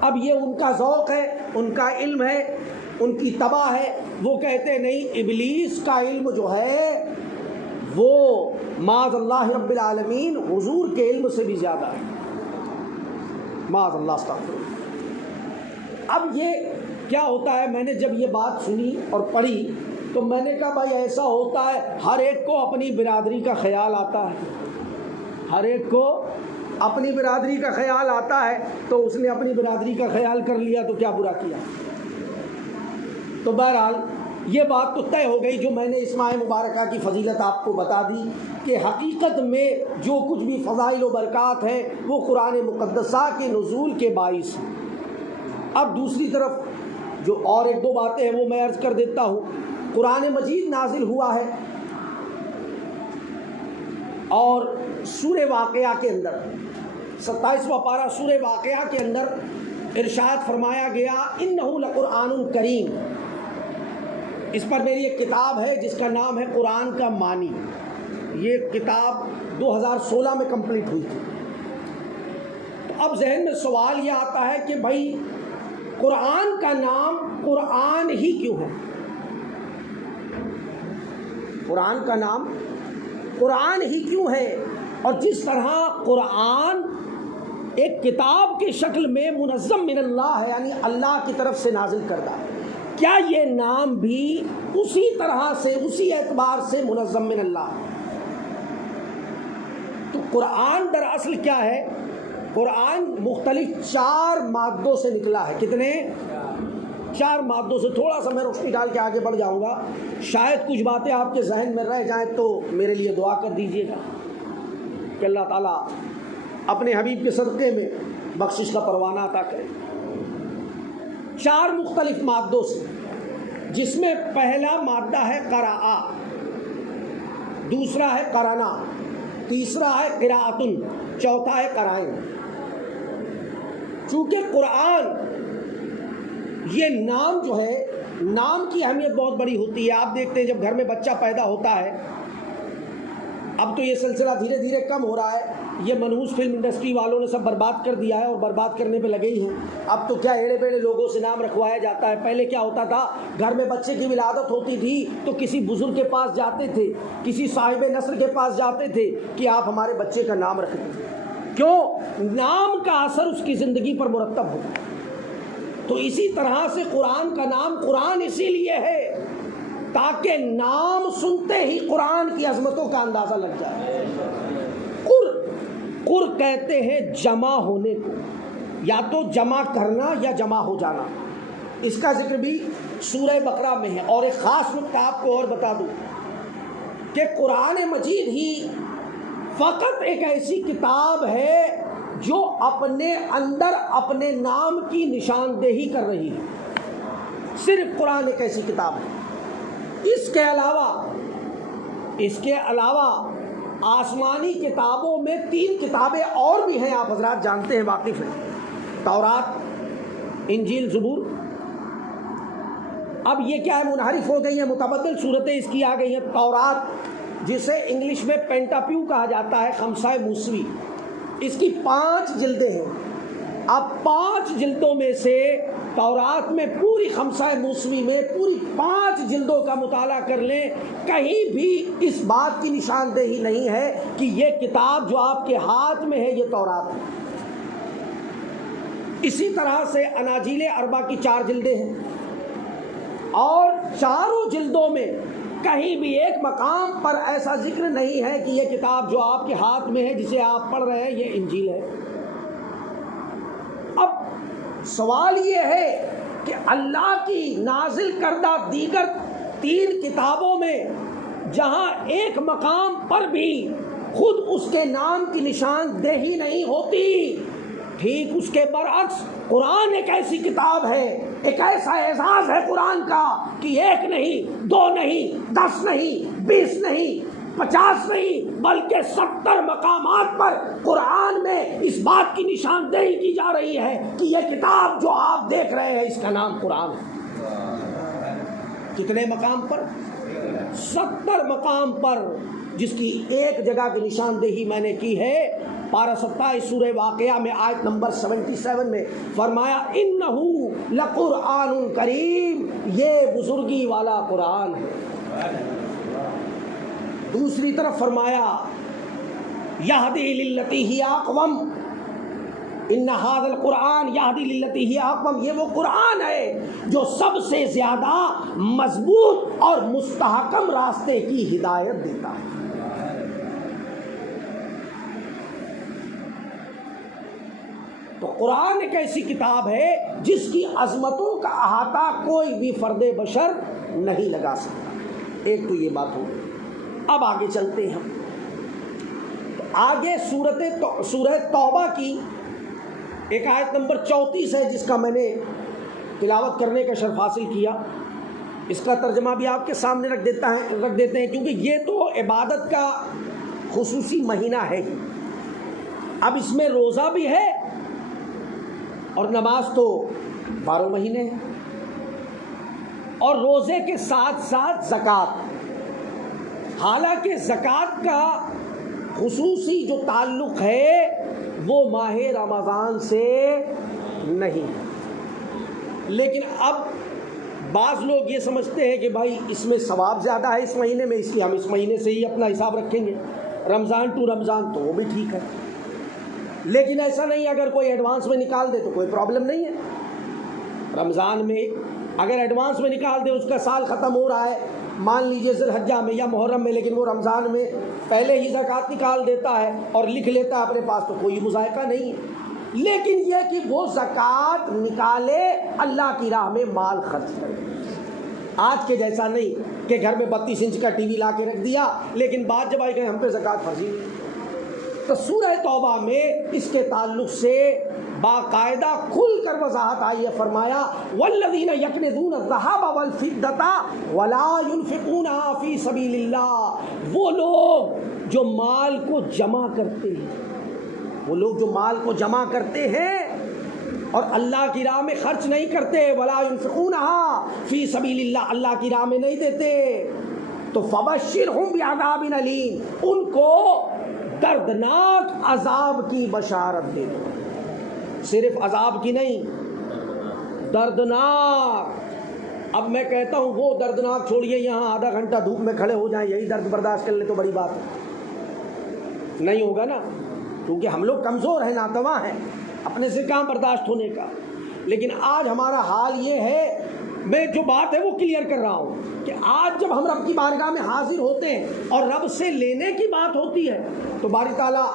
اب یہ ان کا ذوق ہے، ان کا علم ہے، ان کی تباہ ہے. وہ کہتے نہیں، ابلیس کا علم جو ہے وہ معاذ اللہ رب العالمین حضور کے علم سے بھی زیادہ ہے، معاذ اللہ استغفر اللہ. اب یہ کیا ہوتا ہے، میں نے جب یہ بات سنی اور پڑھی تو میں نے کہا بھائی ایسا ہوتا ہے، ہر ایک کو اپنی برادری کا خیال آتا ہے، ہر ایک کو اپنی برادری کا خیال آتا ہے، تو اس نے اپنی برادری کا خیال کر لیا تو کیا برا کیا. تو بہرحال یہ بات تو طے ہو گئی، جو میں نے اس ماہ مبارکہ کی فضیلت آپ کو بتا دی کہ حقیقت میں جو کچھ بھی فضائل و برکات ہیں وہ قرآن مقدسہ کے نزول کے باعث ہیں. اب دوسری طرف جو اور ایک دو باتیں ہیں وہ میں عرض کر دیتا ہوں. قرآن مجید نازل ہوا ہے اور سورہ واقعہ کے اندر 27واں پارہ سورہ واقعہ کے اندر ارشاد فرمایا گیا انہ لقرآن کریم. اس پر میری ایک کتاب ہے جس کا نام ہے قرآن کا معنی. یہ کتاب 2016 میں کمپلیٹ ہوئی تھی. تو اب ذہن میں سوال یہ آتا ہے کہ بھائی قرآن کا نام قرآن ہی کیوں ہے؟ قرآن کا نام قرآن ہی کیوں ہے؟ اور جس طرح قرآن ایک کتاب کی شکل میں منظم من اللہ ہے، یعنی اللہ کی طرف سے نازل کردہ، کیا یہ نام بھی اسی طرح سے اسی اعتبار سے منظم من اللہ ہے؟ تو قرآن دراصل کیا ہے؟ قرآن مختلف 4 مادوں سے نکلا ہے. کتنے؟ 4 مادوں سے تھوڑا سا میں روشنی ڈال کے آگے بڑھ جاؤں گا، شاید کچھ باتیں آپ کے ذہن میں رہ جائیں تو میرے لیے دعا کر دیجیے گا کہ اللہ تعالیٰ اپنے حبیب کے صدقے میں بخشش کا پروانہ عطا کرے۔ 4 مختلف مادوں سے، جس میں پہلا مادہ ہے قراء، دوسرا ہے قرنا، تیسرا ہے قراءتن، چوتھا ہے قرائن۔ چونکہ قرآن یہ نام جو ہے، نام کی اہمیت بہت بڑی ہوتی ہے۔ آپ دیکھتے ہیں جب گھر میں بچہ پیدا ہوتا ہے، اب تو یہ سلسلہ دھیرے دھیرے کم ہو رہا ہے، یہ منحوس فلم انڈسٹری والوں نے سب برباد کر دیا ہے اور برباد کرنے پہ لگے ہی ہیں۔ اب تو کیا ایڑے بیڑے لوگوں سے نام رکھوایا جاتا ہے۔ پہلے کیا ہوتا تھا، گھر میں بچے کی ولادت ہوتی تھی تو کسی بزرگ کے پاس جاتے تھے، کسی صاحب نثر کے پاس جاتے تھے کہ آپ ہمارے بچے کا نام رکھ دیں۔ کیوں؟ نام کا اثر اس کی زندگی پر مرتب ہوتا ہے۔ تو اسی طرح سے قرآن کا نام قرآن اسی لیے ہے تاکہ نام سنتے ہی قرآن کی عظمتوں کا اندازہ لگ جائے۔ قر کہتے ہیں جمع ہونے کو، یا تو جمع کرنا یا جمع ہو جانا۔ اس کا ذکر بھی سورہ بقرہ میں ہے۔ اور ایک خاص نقطہ آپ کو اور بتا دوں کہ قرآن مجید ہی فقط ایک ایسی کتاب ہے جو اپنے اندر اپنے نام کی نشاندہی کر رہی ہے۔ صرف قرآن ایک ایسی کتاب ہے۔ اس کے علاوہ آسمانی کتابوں میں 3 کتابیں اور بھی ہیں، آپ حضرات جانتے ہیں، واقف ہیں، تورات، انجیل، زبور۔ اب یہ کیا ہے، منحرف ہو گئی ہیں، متبدل صورتیں اس کی آ گئی ہیں۔ تورات جسے انگلش میں پینٹاپیو کہا جاتا ہے، خمسہ موسوی، اس کی 5 جلدیں ہیں۔ اب 5 جلدوں میں سے تورات میں پوری خمسہ موسوی میں پوری 5 جلدوں کا مطالعہ کر لیں، کہیں بھی اس بات کی نشاندہی نہیں ہے کہ یہ کتاب جو آپ کے ہاتھ میں ہے یہ تورات ہے۔ اسی طرح سے اناجیل 4 کی 4 جلدیں ہیں، اور چاروں جلدوں میں کہیں بھی ایک مقام پر ایسا ذکر نہیں ہے کہ یہ کتاب جو آپ کے ہاتھ میں ہے جسے آپ پڑھ رہے ہیں یہ انجیل ہے۔ اب سوال یہ ہے کہ اللہ کی نازل کردہ دیگر 3 کتابوں میں جہاں ایک مقام پر بھی خود اس کے نام کی نشاندہی نہیں ہوتی، ٹھیک اس کے برعکس قرآن ایک ایسی کتاب ہے، ایک ایسا اعزاز ہے قرآن کا کہ 1 نہیں، 2 نہیں، 10 نہیں، 20 نہیں، 50 نہیں، بلکہ 70 مقامات پر قرآن میں اس بات کی نشاندہی کی جا رہی ہے کہ یہ کتاب جو آپ دیکھ رہے ہیں اس کا نام قرآن ہے۔ کتنے مقام پر؟ 70 مقام پر، جس کی ایک جگہ کی نشاندہی میں نے کی ہے۔ پارہ 27 سورہ واقعہ میں آیت نمبر 77 میں فرمایا انہو لقرآن کریم، یہ بزرگی والا قرآن ہے۔ دوسری طرف فرمایا یہدی للتی ہی اقوم، ان ھذا القرآن یہدی للتی ہی اقوم، یہ وہ قرآن ہے جو سب سے زیادہ مضبوط اور مستحکم راستے کی ہدایت دیتا ہے۔ تو قرآن ایک ایسی کتاب ہے جس کی عظمتوں کا احاطہ کوئی بھی فرد بشر نہیں لگا سکتا۔ ایک تو یہ بات ہو گئی۔ اب آگے چلتے ہیں ہم، تو آگے سورہ توبہ کی ایک آیت نمبر 34 ہے جس کا میں نے تلاوت کرنے کا شرف حاصل کیا۔ اس کا ترجمہ بھی آپ کے سامنے رکھ دیتے ہیں کیونکہ یہ تو عبادت کا خصوصی مہینہ ہے ہی۔ اب اس میں روزہ بھی ہے اور نماز تو 12 مہینے ہیں، اور روزے کے ساتھ ساتھ زکوٰۃ۔ حالانکہ زکوٰۃ کا خصوصی جو تعلق ہے وہ ماہ رمضان سے نہیں، لیکن اب بعض لوگ یہ سمجھتے ہیں کہ بھائی اس میں ثواب زیادہ ہے اس مہینے میں، اس لیے ہم اس مہینے سے ہی اپنا حساب رکھیں گے، رمضان ٹو رمضان، تو وہ بھی ٹھیک ہے، لیکن ایسا نہیں۔ اگر کوئی ایڈوانس میں نکال دے تو کوئی پرابلم نہیں ہے۔ رمضان میں اگر ایڈوانس میں نکال دے، اس کا سال ختم ہو رہا ہے، مان لیجئے ذی الحجہ میں یا محرم میں، لیکن وہ رمضان میں پہلے ہی زکوٰۃ نکال دیتا ہے اور لکھ لیتا ہے اپنے پاس، تو کوئی مذائقہ نہیں ہے۔ لیکن یہ کہ وہ زکوٰۃ نکالے، اللہ کی راہ میں مال خرچ کرے۔ آج کے جیسا نہیں کہ گھر میں 32 انچ کا ٹی وی لا کے رکھ دیا، لیکن بات جب آئی کہ ہم پہ زکوٰۃ فرضی نہیں۔ تو سورہ توبہ میں اس کے تعلق سے باقاعدہ کھل کر وضاحت آئی ہے، فرمایا والذین یکنزون الذھب والفضة ولا ينفقونها فی سبیل اللہ، وہ لوگ جو مال کو جمع کرتے ہیں، وہ لوگ جو مال کو جمع کرتے ہیں اور اللہ کی راہ میں خرچ نہیں کرتے، ولا ينفقونها فی سبیل اللہ، اللہ کی راہ میں نہیں دیتے، تو فبشرہم بعذاب علیم، ان کو دردناک عذاب کی بشارت دے دو۔ صرف عذاب کی نہیں، دردناک۔ اب میں کہتا ہوں وہ دردناک چھوڑیے، یہاں آدھا گھنٹہ دھوپ میں کھڑے ہو جائیں یہی درد برداشت کر لیں تو بڑی بات ہے، نہیں ہوگا نا، کیونکہ ہم لوگ کمزور ہیں، ناتواں ہیں، اپنے سے کام برداشت ہونے کا۔ لیکن آج ہمارا حال یہ ہے، میں جو بات ہے وہ کلیئر کر رہا ہوں کہ آج جب ہم رب کی بارگاہ میں حاضر ہوتے ہیں اور رب سے لینے کی بات ہوتی ہے تو باری تعالیٰ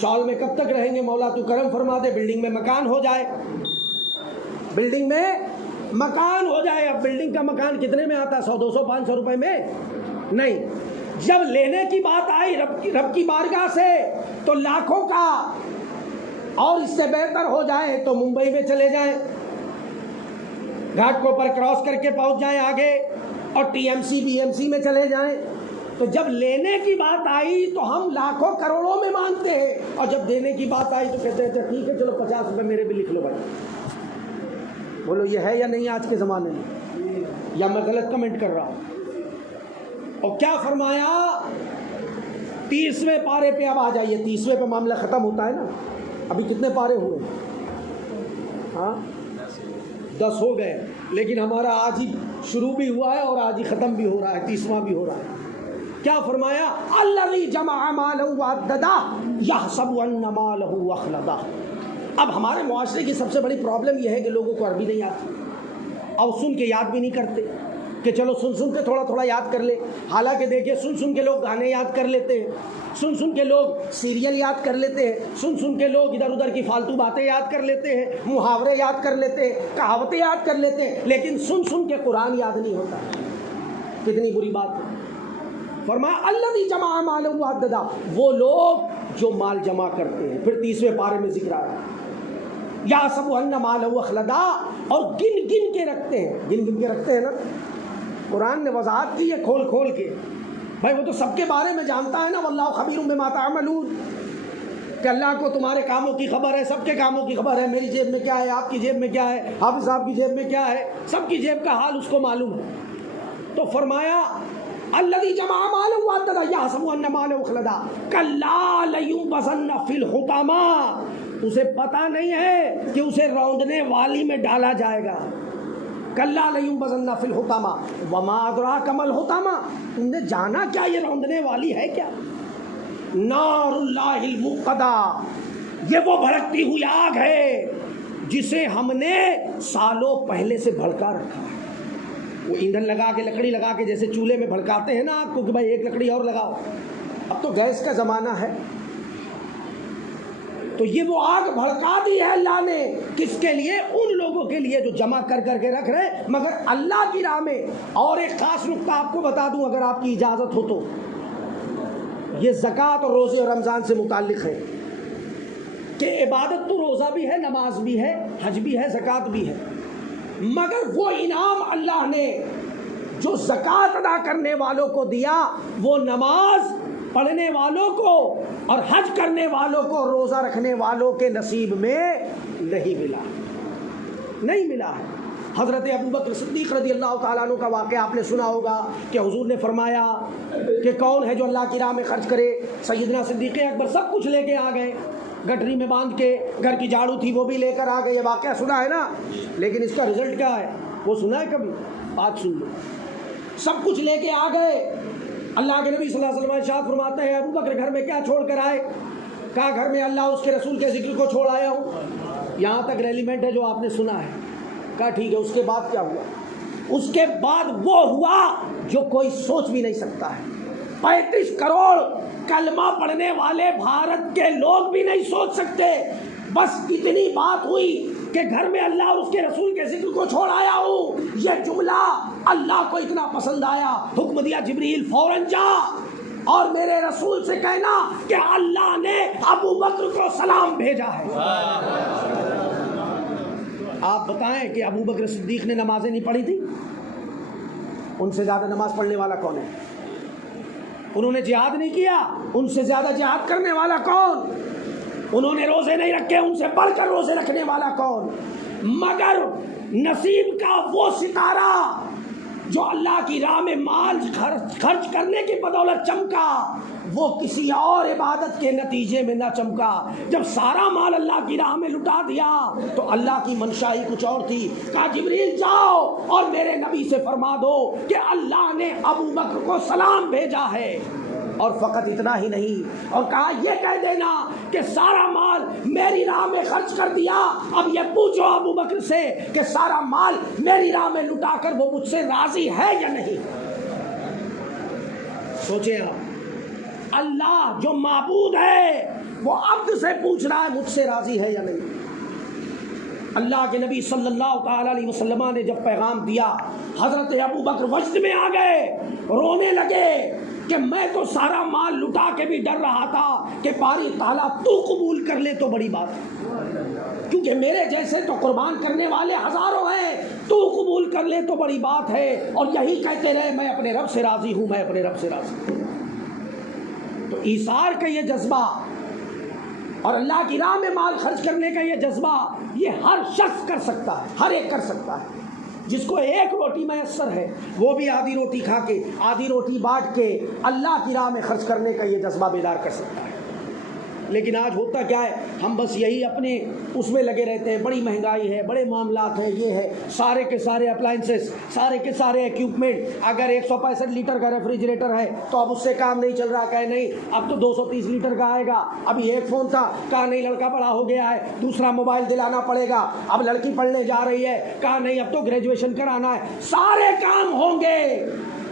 چال میں کب تک رہیں گے، مولا تو کرم فرما دے، بلڈنگ میں مکان ہو جائے، بلڈنگ میں مکان ہو جائے۔ اب بلڈنگ کا مکان کتنے میں آتا ہے؟ 100 200 500 روپے میں نہیں۔ جب لینے کی بات آئی رب کی بارگاہ سے تو لاکھوں کا، اور اس سے بہتر ہو جائے تو ممبئی میں چلے جائیں، گھاٹ کو پر کراس کر کے پہنچ جائیں آگے، اور T M C B M C میں چلے جائیں۔ تو جب لینے کی بات آئی تو ہم لاکھوں کروڑوں میں مانتے ہیں، اور جب دینے کی بات آئی تو کہتے ہیں اچھا ٹھیک ہے چلو 50 روپے میرے بھی لکھ لو بھائی۔ بولو یہ ہے یا نہیں آج کے زمانے میں، یا میں غلط کمنٹ کر رہا ہوں؟ اور کیا فرمایا 30ویں پارے پہ اب آ جائیے، 30ویں پہ معاملہ ختم ہوتا ہے نا۔ ابھی کتنے پارے ہوئے؟ ہاں 10 ہو گئے، لیکن ہمارا آج ہی شروع بھی ہوا ہے اور آج ہی ختم بھی ہو رہا ہے، 30واں بھی ہو رہا ہے۔ کیا فرمایا؟ الذی جمع مالہ وعددہ یحسب ان مالہ اخلدہ۔ اب ہمارے معاشرے کی سب سے بڑی پرابلم یہ ہے کہ لوگوں کو عربی نہیں آتی، اور سن کے یاد بھی نہیں کرتے کہ چلو سن کے تھوڑا تھوڑا یاد کر لے۔ حالانکہ دیکھیں سن کے لوگ گانے یاد کر لیتے ہیں، سن کے لوگ سیریل یاد کر لیتے ہیں، سن کے لوگ ادھر ادھر کی فالتو باتیں یاد کر لیتے ہیں، محاورے یاد کر لیتے ہیں، کہاوتیں یاد کر لیتے ہیں، لیکن سن کے قرآن یاد نہیں ہوتا۔ کتنی بری بات ہے۔ فرمایا الذی جمع مالہ وعددہ، وہ لوگ جو مال جمع کرتے ہیں۔ پھر 30ویں پارے میں ذکر آیا یحسب ان مالہ اخلدہ، اور گن کے رکھتے ہیں، گن کے رکھتے ہیں نا۔ قرآن نے وضاحت کی ہے کھول کے، بھائی وہ تو سب کے بارے میں جانتا ہے نا، واللہ خبیر بما تعملون، کہ اللہ کو تمہارے کاموں کی خبر ہے، سب کے کاموں کی خبر ہے، میری جیب میں کیا ہے، آپ کی جیب میں کیا ہے، حافظ صاحب کی جیب میں کیا ہے، سب کی جیب کا حال اس کو معلوم ہے۔ تو فرمایا الذی جمع مالہ وعددہ یحسب ان مالہ اخلدہ کلا لینبذن فی الحطمہ، اسے پتہ نہیں ہے کہ اسے روندنے والی میں ڈالا جائے گا۔ کلا لینبذن فی الحطمہ وما ادراک ما الحطمہ، تم نے جانا کیا یہ روندنے والی ہے کیا؟ نار اللہ الموقدہ، یہ وہ بھڑکتی ہوئی آگ ہے جسے ہم نے سالوں پہلے سے بھڑکا رکھا ہے۔ وہ ایندھن لگا کے، لکڑی لگا کے، جیسے چولہے میں بھڑکاتے ہیں نا آپ کو کہ بھائی ایک لکڑی اور لگاؤ، اب تو گیس کا زمانہ ہے، تو یہ وہ آگ بھڑکا دی ہے اللہ نے، کس کے لیے؟ ان لوگوں کے لیے جو جمع کر کے رکھ رہے، مگر اللہ کی راہ میں۔ اور ایک خاص نقطہ آپ کو بتا دوں اگر آپ کی اجازت ہو تو، یہ زکوٰۃ اور روزے اور رمضان سے متعلق ہے کہ عبادت تو روزہ بھی ہے، نماز بھی ہے، حج بھی ہے، زکوٰۃ بھی ہے، مگر وہ انعام اللہ نے جو زکوٰۃ ادا کرنے والوں کو دیا، وہ نماز پڑھنے والوں کو اور حج کرنے والوں کو، روزہ رکھنے والوں کے نصیب میں نہیں ملا ہے۔ حضرت ابوبکر صدیق رضی اللہ تعالیٰ عنہ کا واقعہ آپ نے سنا ہوگا کہ حضور نے فرمایا کہ کون ہے جو اللہ کی راہ میں خرچ کرے؟ سیدنا صدیق اکبر سب کچھ لے کے آ گئے، گٹری میں باندھ کے، گھر کی جھاڑو تھی وہ بھی لے کر آ گئے۔ یہ واقعہ سنا ہے نا، لیکن اس کا رزلٹ کیا ہے وہ سنا ہے کبھی؟ آج سن لو۔ سب کچھ لے کے آ گئے، اللہ کے نبی صلی اللہ علیہ وسلم ارشاد فرماتے ہیں ابوبکر گھر میں کیا چھوڑ کر آئے؟ کہا گھر میں اللہ اس کے رسول کے ذکر کو چھوڑ آیا ہوں۔ یہاں تک ریلیمنٹ ہے جو آپ نے سنا ہے۔ کہا ٹھیک ہے، اس کے بعد کیا ہوا؟ اس کے بعد وہ ہوا جو کوئی سوچ بھی نہیں سکتا ہے۔ 35 کروڑ کلمہ پڑھنے والے بھارت کے لوگ بھی نہیں سوچ سکتے. بس اتنی بات ہوئی کہ گھر میں اللہ اور اس کے رسول کے ذکر کو چھوڑ آیا ہوں. یہ جملہ اللہ کو اتنا پسند آیا، حکم دیا جبریل فوراً جا اور میرے رسول سے کہنا کہ اللہ نے ابو بکر کو سلام بھیجا ہے. آپ بتائیں کہ ابو بکر صدیق نے نمازیں نہیں پڑھی تھی؟ ان سے زیادہ نماز پڑھنے والا کون ہے؟ انہوں نے جہاد نہیں کیا؟ ان سے زیادہ جہاد کرنے والا کون؟ انہوں نے روزے نہیں رکھے؟ ان سے بڑھ کر روزے رکھنے والا کون؟ مگر نصیب کا وہ ستارہ جو اللہ کی راہ میں مال خرچ کرنے کی بدولت چمکا، وہ کسی اور عبادت کے نتیجے میں نہ چمکا. جب سارا مال اللہ کی راہ میں لٹا دیا تو اللہ کی منشا ہی کچھ اور تھی. کہا جبریل جاؤ اور میرے نبی سے فرما دو کہ اللہ نے ابو بکر کو سلام بھیجا ہے. اور فقط اتنا ہی نہیں، اور کہا یہ کہہ دینا کہ سارا مال میری راہ میں خرچ کر دیا. اب یہ پوچھو ابو بکر سے کہ سارا مال میری راہ میں لٹا کر وہ مجھ سے راضی ہے یا نہیں. سوچیں آپ، اللہ جو معبود ہے وہ عبد سے پوچھ رہا ہے مجھ سے راضی ہے یا نہیں. اللہ کے نبی صلی اللہ تعالی علیہ وسلم نے جب پیغام دیا، حضرت ابو بکر وجد میں آ گئے، رونے لگے کہ میں تو سارا مال لٹا کے بھی ڈر رہا تھا کہ باری تعالیٰ تو قبول کر لے تو بڑی بات ہے، کیونکہ میرے جیسے تو قربان کرنے والے ہزاروں ہیں، تو قبول کر لے تو بڑی بات ہے. اور یہی کہتے رہے میں اپنے رب سے راضی ہوں، میں اپنے رب سے راضی ہوں. تو ایثار کا یہ جذبہ اور اللہ کی راہ میں مال خرچ کرنے کا یہ جذبہ، یہ ہر شخص کر سکتا ہے، ہر ایک کر سکتا ہے. جس کو ایک روٹی میسر ہے وہ بھی آدھی روٹی کھا کے، آدھی روٹی بانٹ کے اللہ کی راہ میں خرچ کرنے کا یہ جذبہ بیدار کر سکتا ہے. لیکن آج ہوتا کیا ہے، ہم بس یہی اپنے اس میں لگے رہتے ہیں. بڑی مہنگائی ہے، بڑے معاملات ہیں، یہ ہے، سارے کے سارے اپلائنسز، سارے کے سارے ایکوپمنٹ. اگر 165 لیٹر کا ریفریجریٹر ہے تو اب اس سے کام نہیں چل رہا، کہے نہیں اب تو 230 لیٹر کا آئے گا. ابھی ایک فون تھا، کہا نہیں لڑکا بڑا ہو گیا ہے، دوسرا موبائل دلانا پڑے گا. اب لڑکی پڑھنے جا رہی ہے، کہا نہیں اب تو گریجویشن کرانا ہے. سارے کام ہوں گے،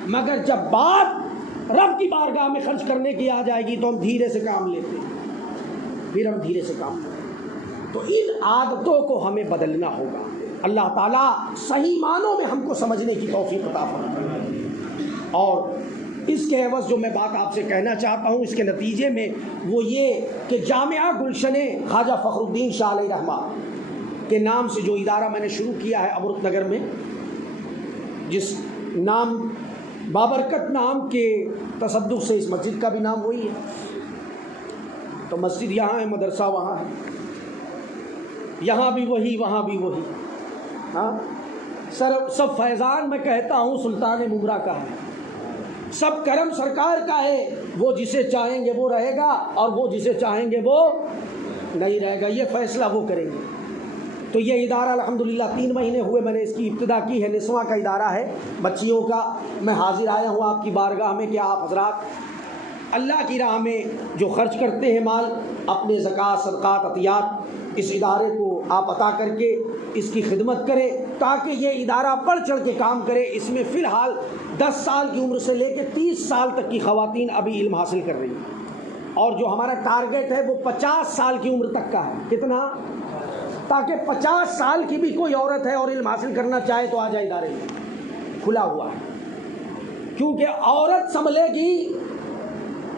مگر جب بات رب کی بارگاہ میں خرچ کرنے کی آ جائے گی تو ہم دھیرے سے کام لیتے ہیں، پھر ہم دھیرے سے کام کریں. تو ان عادتوں کو ہمیں بدلنا ہوگا. اللہ تعالیٰ صحیح معنوں میں ہم کو سمجھنے کی توفیق عطا فرمائے. اور اس کے عوض جو میں بات آپ سے کہنا چاہتا ہوں اس کے نتیجے میں وہ یہ کہ جامعہ گلشن خواجہ فخر الدین شاہ علیہ رحمہ کے نام سے جو ادارہ میں نے شروع کیا ہے امرت نگر میں، جس نام بابرکت نام کے تصدق سے اس مسجد کا بھی نام وہی ہے. تو مسجد یہاں ہے، مدرسہ وہاں ہے، یہاں بھی وہی وہاں بھی وہی. ہاں سب فیضان میں کہتا ہوں سلطان ممرا کا ہے، سب کرم سرکار کا ہے. وہ جسے چاہیں گے وہ رہے گا اور وہ جسے چاہیں گے وہ نہیں رہے گا. یہ فیصلہ وہ کریں گے. تو یہ ادارہ الحمدللہ 3 مہینے ہوئے میں نے اس کی ابتدا کی ہے. نسواں کا ادارہ ہے بچیوں کا. میں حاضر آیا ہوں آپ کی بارگاہ میں کہ آپ حضرات اللہ کی راہ میں جو خرچ کرتے ہیں مال، اپنے زکوٰۃ صدقات عطیات اس ادارے کو آپ عطا کر کے اس کی خدمت کریں تاکہ یہ ادارہ بڑھ چڑھ کے کام کرے. اس میں فی الحال 10 سال کی عمر سے لے کے 30 سال تک کی خواتین ابھی علم حاصل کر رہی ہیں، اور جو ہمارا ٹارگیٹ ہے وہ 50 سال کی عمر تک کا ہے. کتنا؟ تاکہ 50 سال کی بھی کوئی عورت ہے اور علم حاصل کرنا چاہے تو آ جائے. ادارے میں کھلا ہوا ہے، کیونکہ عورت سنبھلے گی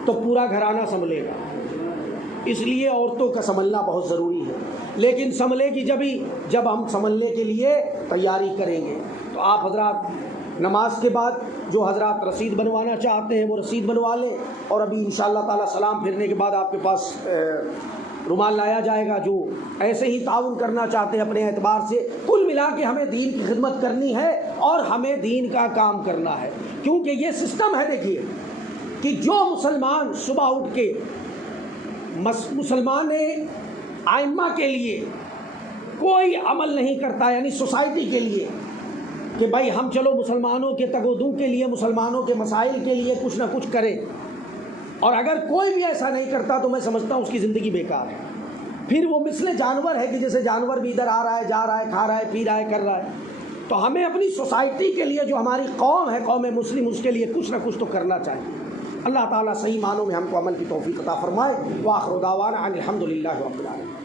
تو پورا گھرانہ سنبھلے گا. اس لیے عورتوں کا سنبھلنا بہت ضروری ہے. لیکن سنبھلے گی جب ہم سنبھلنے کے لیے تیاری کریں گے. تو آپ حضرات نماز کے بعد جو حضرات رسید بنوانا چاہتے ہیں وہ رسید بنوا لیں، اور ابھی انشاءاللہ تعالی سلام پھرنے کے بعد آپ کے پاس رومال لایا جائے گا. جو ایسے ہی تعاون کرنا چاہتے ہیں اپنے اعتبار سے، کل ملا کے ہمیں دین کی خدمت کرنی ہے اور ہمیں دین کا کام کرنا ہے. کیونکہ یہ سسٹم ہے، دیکھیے کہ جو مسلمان صبح اٹھ کے مسلمان ائمہ کے لیے کوئی عمل نہیں کرتا، یعنی سوسائٹی کے لیے کہ بھائی ہم چلو مسلمانوں کے تگ و دو کے لیے، مسلمانوں کے مسائل کے لیے کچھ نہ کچھ کریں، اور اگر کوئی بھی ایسا نہیں کرتا تو میں سمجھتا ہوں اس کی زندگی بیکار ہے. پھر وہ مثل جانور ہے کہ جیسے جانور بھی ادھر آ رہا ہے، جا رہا ہے، کھا رہا ہے، پی رہا ہے، کر رہا ہے. تو ہمیں اپنی سوسائٹی کے لیے، جو ہماری قوم ہے قوم مسلم، اس کے لیے کچھ نہ کچھ تو کرنا چاہیے. اللہ تعالیٰ صحیح معنوں میں ہم کو عمل کی توفیق عطا فرمائے۔ وآخر دعوانا ان الحمد للہ رب العالمین۔